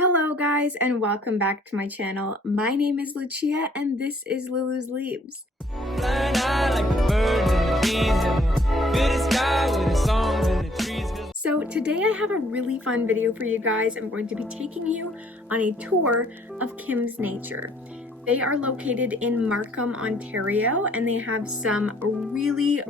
Hello guys and welcome back to my channel. My name is Lucia and this is Lulu's Leaves. So today I have a really fun video for you guys. I'm going to be taking you on a tour of Kim's Nature. They are located in Markham, Ontario, and they have some really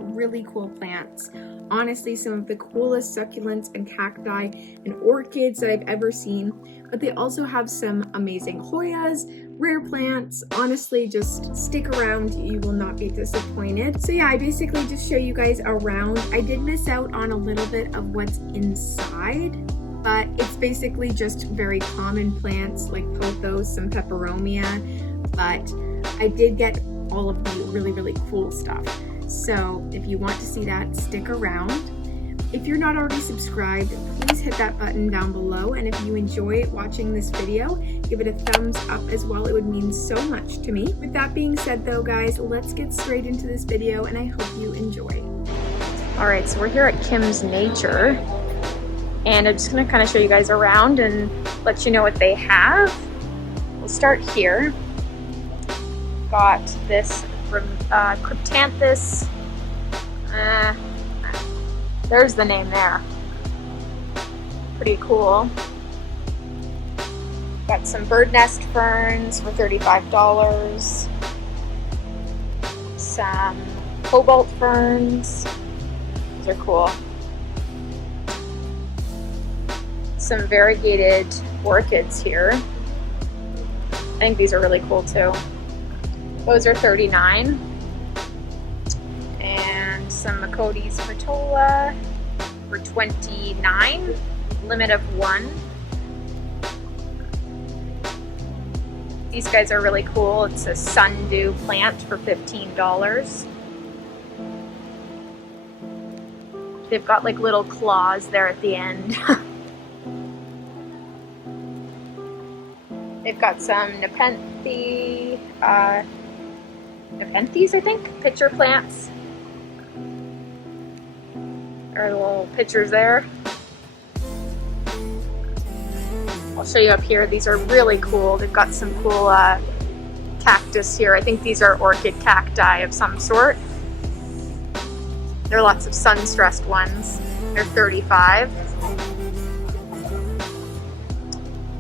cool plants. Honestly, some of the coolest succulents and cacti and orchids that I've ever seen. But they also have some amazing Hoyas, rare plants. Honestly, just stick around, you will not be disappointed. So yeah, I basically just show you guys around. I did miss out on a little bit of what's inside, but it's basically just very common plants like pothos, some peperomia, but I did get all of the really cool stuff. So if you want to see that, stick around. If you're not already subscribed, please hit that button down below, and if you enjoy watching this video, give it a thumbs up as well. It would mean so much to me. With that being said though, guys, let's get straight into this video and I hope you enjoy. Alright, so we're here at Kim's Nature and I'm just going to kind of show you guys around and let you know what they have. We'll start here. Got this cryptanthus. There's the name there. Pretty cool. Got some bird nest ferns for $35. Some cobalt ferns. Those are cool. Some variegated orchids here. I think these are really cool too. Those are $39. And some Macotes patola for $29. Limit of 1. These guys are really cool. It's a sundew plant for $15. They've got like little claws there at the end. They've got some Nepenthes, I think, pitcher plants. There are little pitchers there. I'll show you up here. These are really cool. They've got some cool cactus here. I think these are orchid cacti of some sort. There are lots of sun-stressed ones. They're $35.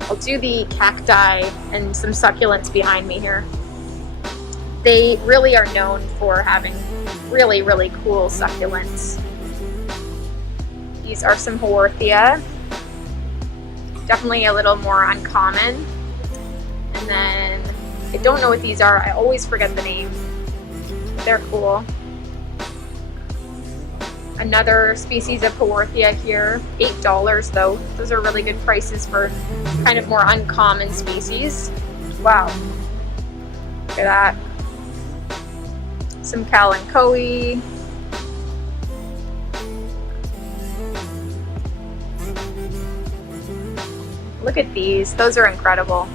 I'll do the cacti and some succulents behind me here. They really are known for having really cool succulents. These are some Haworthia. Definitely a little more uncommon. And then, I don't know what these are. I always forget the name. They're cool. Another species of Haworthia here. $8 though. Those are really good prices for kind of more uncommon species. Wow. Look at that. Some kalanchoe. Look at these. Those are incredible.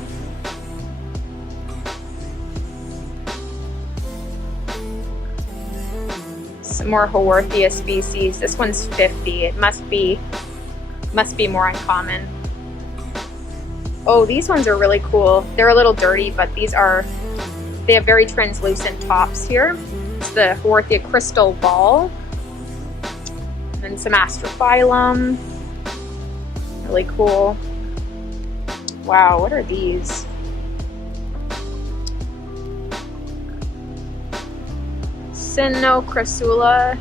Some more Haworthia species. This one's $50. It must be more uncommon. Oh, these ones are really cool. They're a little dirty, but they have very translucent tops here. It's the Haworthia crystal ball. And some astrophyllum. Really cool. Wow, what are these? Crassula.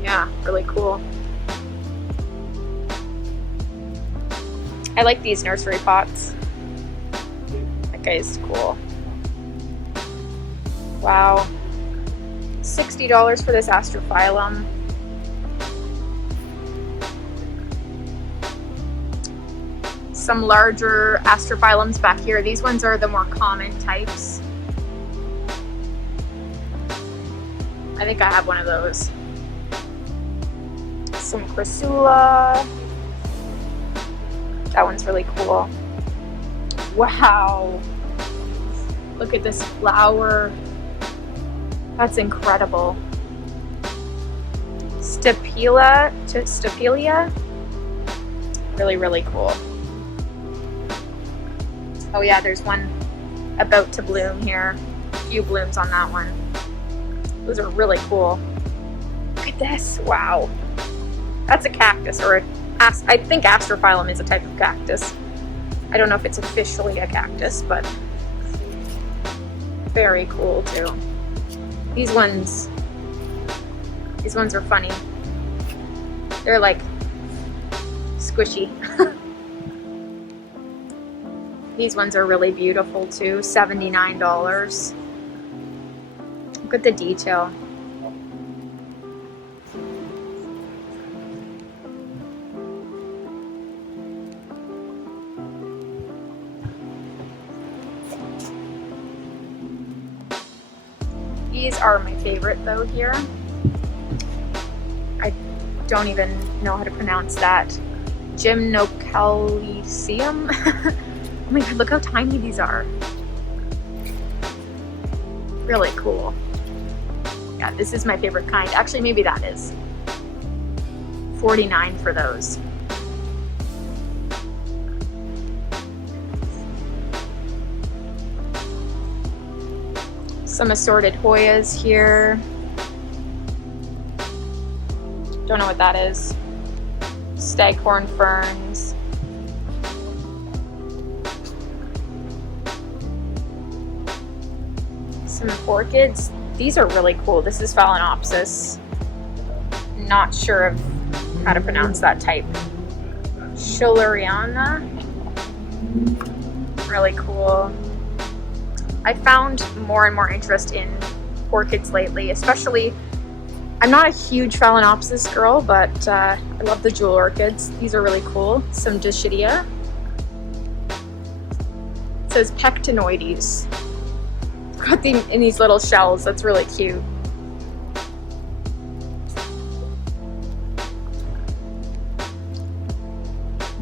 Yeah, really cool. I like these nursery pots. That guy's cool. Wow. $60 for this astrophyllum. Some larger astrophyllums back here. These ones are the more common types. I think I have one of those. Some Crassula. That one's really cool. Wow. Look at this flower. That's incredible. Stapelia. Really cool. Oh yeah, there's one about to bloom here. A few blooms on that one. Those are really cool. Look at this, wow. That's a cactus, or I think astrophyllum is a type of cactus. I don't know if it's officially a cactus, but very cool too. These ones are funny. They're like squishy. These ones are really beautiful too, $79. Look at the detail. These are my favorite though here. I don't even know how to pronounce that. Gymnocalcium. Oh my god, look how tiny these are. Really cool. Yeah, this is my favorite kind. Actually, maybe that is. $49 for those. Some assorted Hoyas here. Don't know what that is. Staghorn ferns. Some orchids. These are really cool. This is Phalaenopsis. Not sure of how to pronounce that type. Schilleriana. Really cool. I found more and more interest in orchids lately, especially, I'm not a huge Phalaenopsis girl, but I love the jewel orchids. These are really cool. Some Dischidia. It says pectinoides. Got them in these little shells. That's really cute.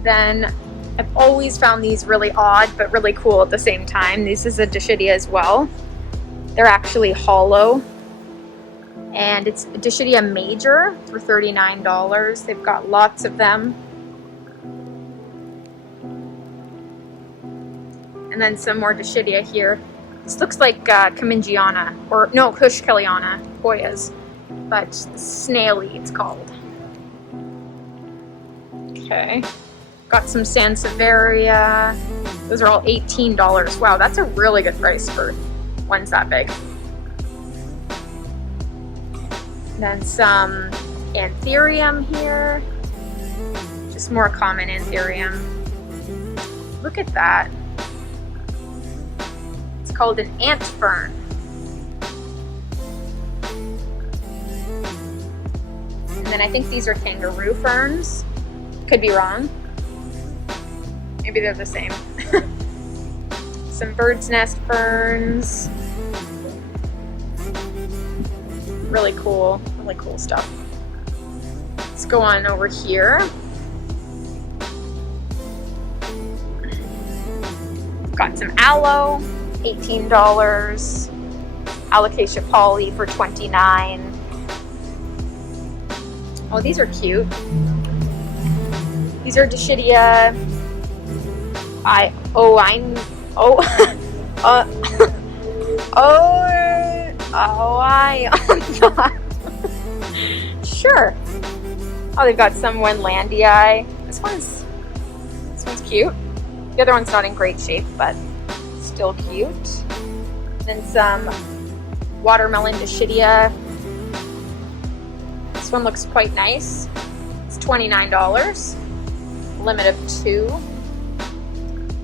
Then I've always found these really odd but really cool at the same time. This is a Dischidia as well. They're actually hollow. And it's Dischidia major for $39. They've got lots of them. And then some more Dischidia here. This looks like Camingiana, or no, Kushkeliana, Hoyas, but snaily it's called. Okay. Got some Sansevieria. Those are all $18. Wow, that's a really good price for ones that big. Then some Anthurium here. Just more common Anthurium. Look at that. It's called an ant fern. And then I think these are kangaroo ferns. Could be wrong. Maybe they're the same. Some bird's nest ferns. Really cool stuff. Let's go on over here. Got some aloe, $18. Alocasia poly for $29. Oh, these are cute. These are Dischidia. Sure. Oh, they've got some Wendlandii. This one's cute. The other one's not in great shape, but still cute. Then some watermelon Dischidia. This one looks quite nice. It's $29. Limit of 2.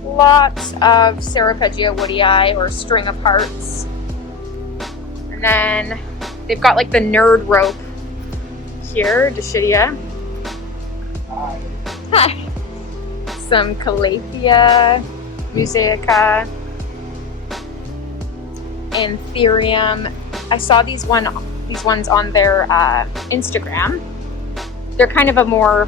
Lots of Ceropegia woodii, or string of hearts. And then they've got like the nerd rope here, Dischidia. Hi. Some Calathea, Musaica, Anthurium. I saw these ones on their Instagram. They're kind of a more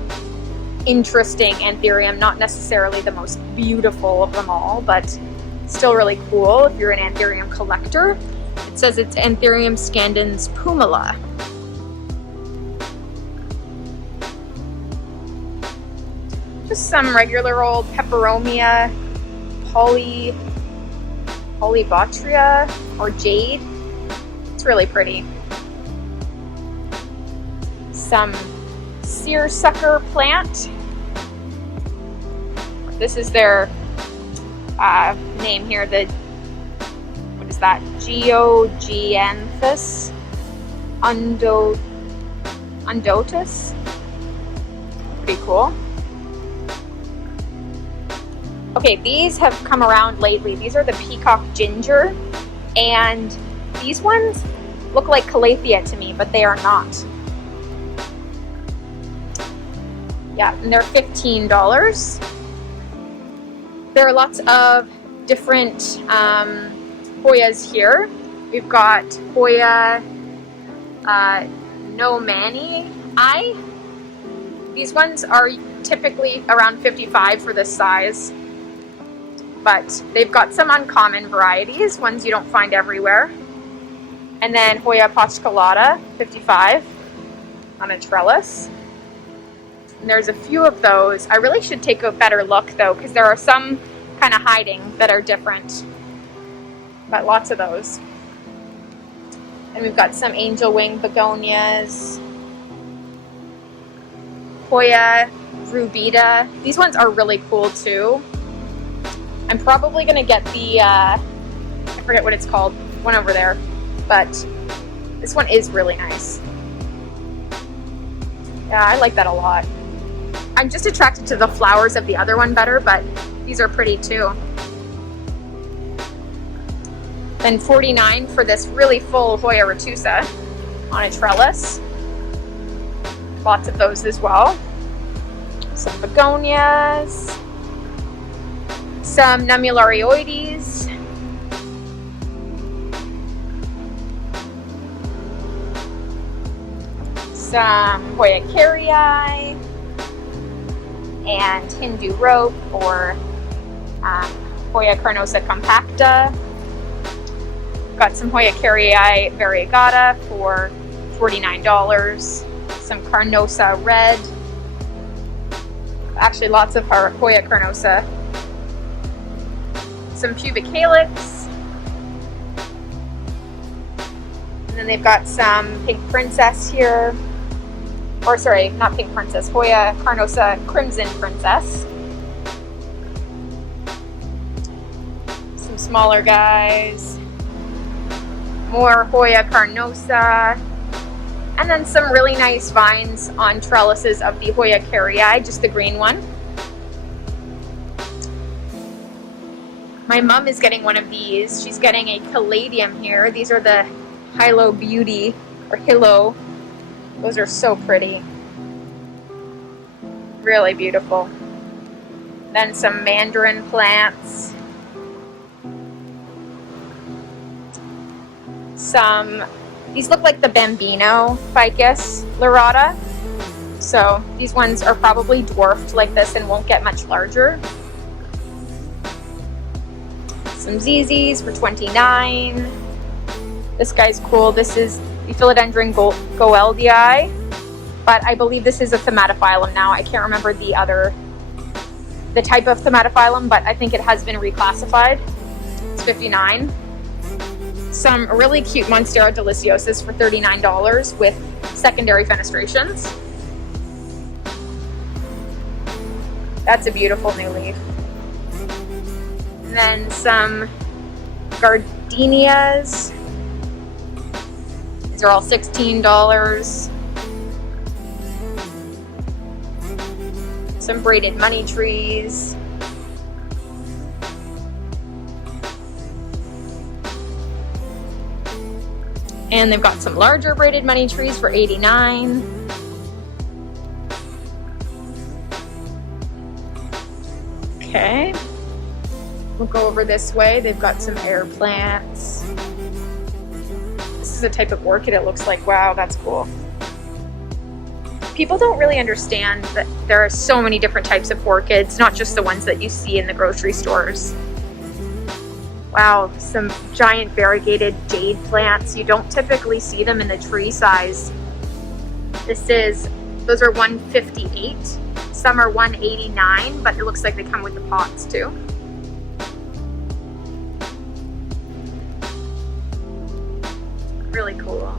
interesting Anthurium, not necessarily the most beautiful of them all, but still really cool if you're an Anthurium collector. It says it's Anthurium scandens pumila. Just some regular old Peperomia Polybottria or jade. It's really pretty. Some seersucker plant. This is their name here. What is that? Geogianthus undotus. Pretty cool. Okay, these have come around lately. These are the peacock ginger, and these ones look like calathea to me, but they are not. Yeah, and they're $15. There are lots of different Hoyas here. We've got Hoya no mani. These ones are typically around 55 for this size, but they've got some uncommon varieties, ones you don't find everywhere. And then Hoya postulata, 55 on a trellis. And there's a few of those. I really should take a better look though, because there are some kind of hiding that are different, but lots of those. And we've got some angel wing begonias, Hoya rubida. These ones are really cool too. I'm probably gonna get the I forget what it's called, one over there, but this one is really nice. Yeah, I like that a lot. I'm just attracted to the flowers of the other one better, but these are pretty too. Then $49 for this really full Hoya retusa on a trellis. Lots of those as well. Some begonias, some nummularioides, some Hoya carrii, and Hindu rope or Hoya carnosa compacta. Got some Hoya carrii variegata for $49. Some carnosa red. Actually, lots of Hoya carnosa. Some pubic calyx. And then they've got some pink princess here. Or sorry, not pink princess, Hoya carnosa crimson princess. Some smaller guys. More Hoya carnosa. And then some really nice vines on trellises of the Hoya carrii, just the green one. My mom is getting one of these. She's getting a caladium here. These are the Hilo Beauty, or Hilo. Those are so pretty. Really beautiful. Then some mandarin plants. These look like the Bambino ficus lyrata. So these ones are probably dwarfed like this and won't get much larger. Some ZZs for $29. This guy's cool. This is the Philodendron goeldii, but I believe this is a thematophyllum now. I can't remember the type of thematophyllum, but I think it has been reclassified. It's $59. Some really cute Monstera deliciosus for $39 with secondary fenestrations. That's a beautiful new leaf. And then some gardenias. These are all $16. Some braided money trees. And they've got some larger braided money trees for $89. Okay. We'll go over this way. They've got some air plants. This is a type of orchid it looks like. Wow, that's cool. People don't really understand that there are so many different types of orchids, not just the ones that you see in the grocery stores. Wow, some giant variegated jade plants. You don't typically see them in the tree size. Those are $158. Some are $189, but it looks like they come with the pots too. cool.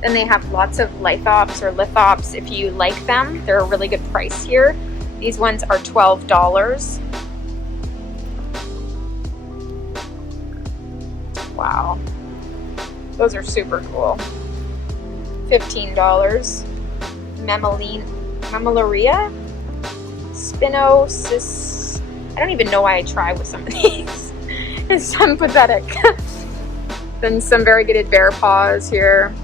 Then they have lots of lithops or lithops if you like them. They're a really good price here. These ones are $12. Wow. Those are super cool. $15. Mammillaria? Spinosis. I don't even know why I try with some of these. It's pathetic. Then some variegated bear paws here.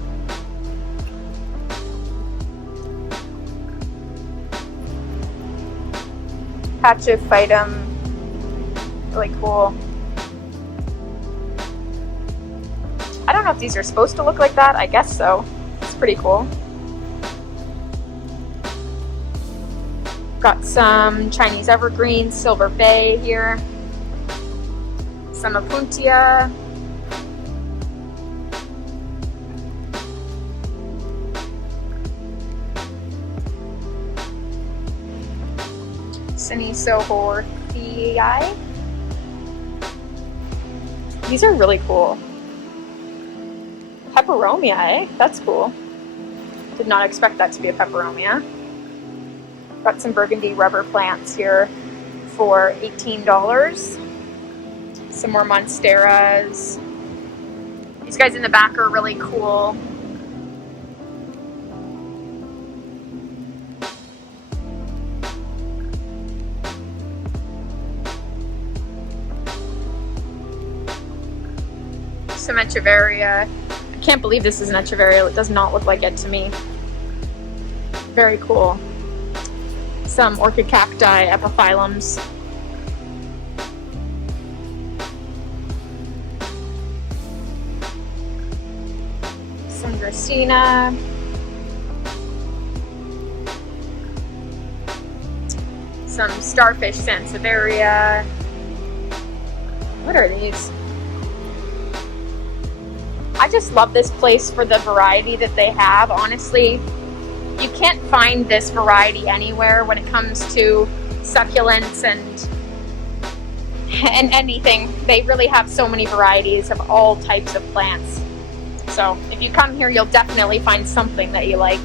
Pachyphytum. Really cool. I don't know if these are supposed to look like that. I guess so. It's pretty cool. Got some Chinese evergreen, Silver Bay here. Some Apuntia. Sinisohorthii. These are really cool. Peperomia, eh? That's cool. Did not expect that to be a peperomia. Got some burgundy rubber plants here for $18. Some more monsteras. These guys in the back are really cool. Some Echeveria. I can't believe this is an Echeveria. It does not look like it to me. Very cool. Some orchid cacti, epiphyllums. Some Dracaena. Some starfish sansevieria. What are these? I just love this place for the variety that they have. Honestly, you can't find this variety anywhere when it comes to succulents and anything. They really have so many varieties of all types of plants. So if you come here, you'll definitely find something that you like.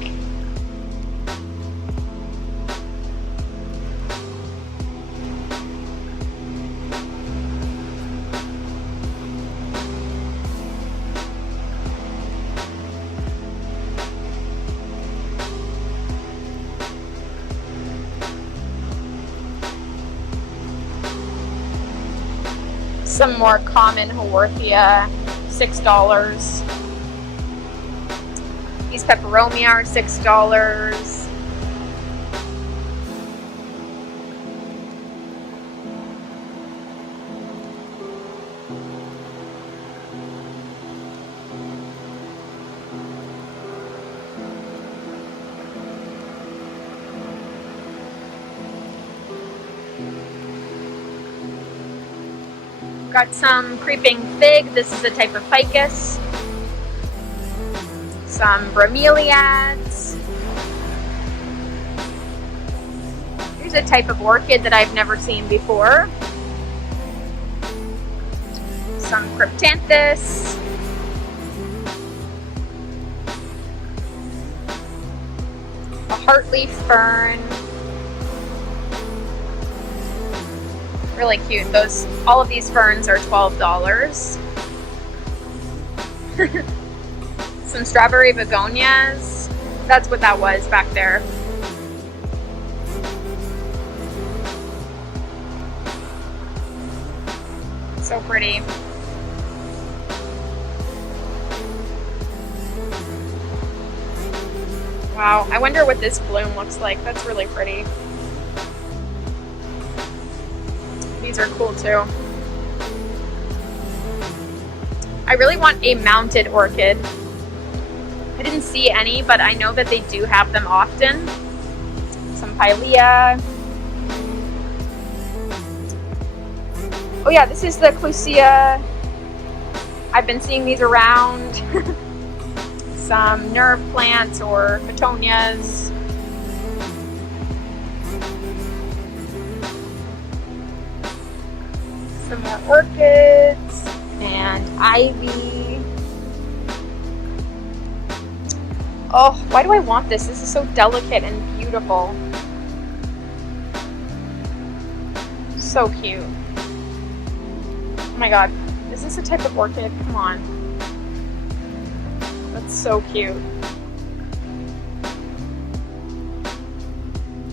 Some more common Haworthia, $6. These peperomia are $6. Got some creeping fig. This is a type of ficus. Some bromeliads. Here's a type of orchid that I've never seen before. Some cryptanthus. A heartleaf fern. Really cute. All of these ferns are $12. Some strawberry begonias. That's what that was back there. So pretty. Wow, I wonder what this bloom looks like. That's really pretty. These are cool too. I really want a mounted orchid. I didn't see any, but I know that they do have them often. Some pilea. Oh yeah, this is the clusia. I've been seeing these around. Some nerve plants or petunias. Some more orchids and ivy. Oh, why do I want this? This is so delicate and beautiful. So cute. Oh my god. Is this a type of orchid? Come on. That's so cute.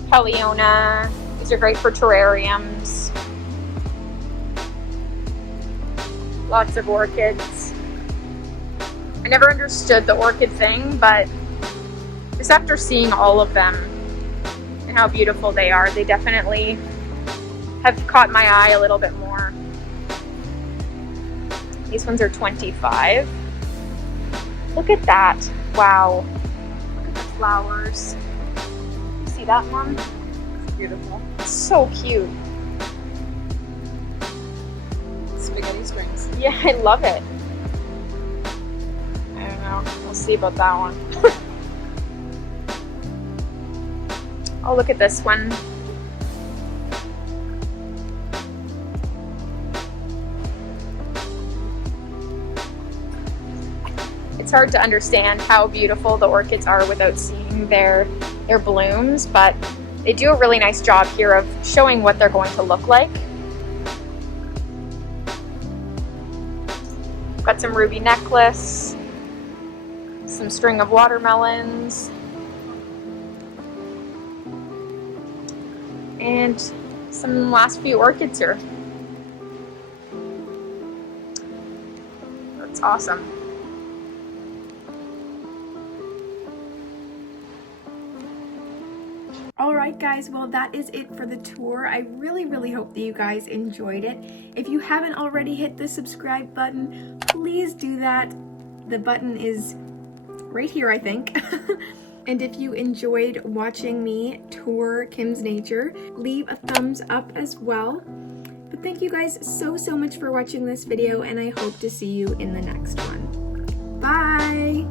Peliona. These are great for terrariums. Lots of orchids. I never understood the orchid thing, but just after seeing all of them and how beautiful they are, they definitely have caught my eye a little bit more. These ones are $25. Look at that. Wow. Look at the flowers. You see that one? It's beautiful. It's so cute. Spaghetti strings. Yeah, I love it. I don't know. We'll see about that one. Oh, look at this one. It's hard to understand how beautiful the orchids are without seeing their blooms, but they do a really nice job here of showing what they're going to look like. Got some ruby necklace, some string of watermelons, and some last few orchids here. That's awesome. Alright guys, well that is it for the tour. I really hope that you guys enjoyed it. If you haven't already hit the subscribe button, please do that. The button is right here, I think. And if you enjoyed watching me tour Kim's Nature, leave a thumbs up as well. But thank you guys so much for watching this video, and I hope to see you in the next one. Bye!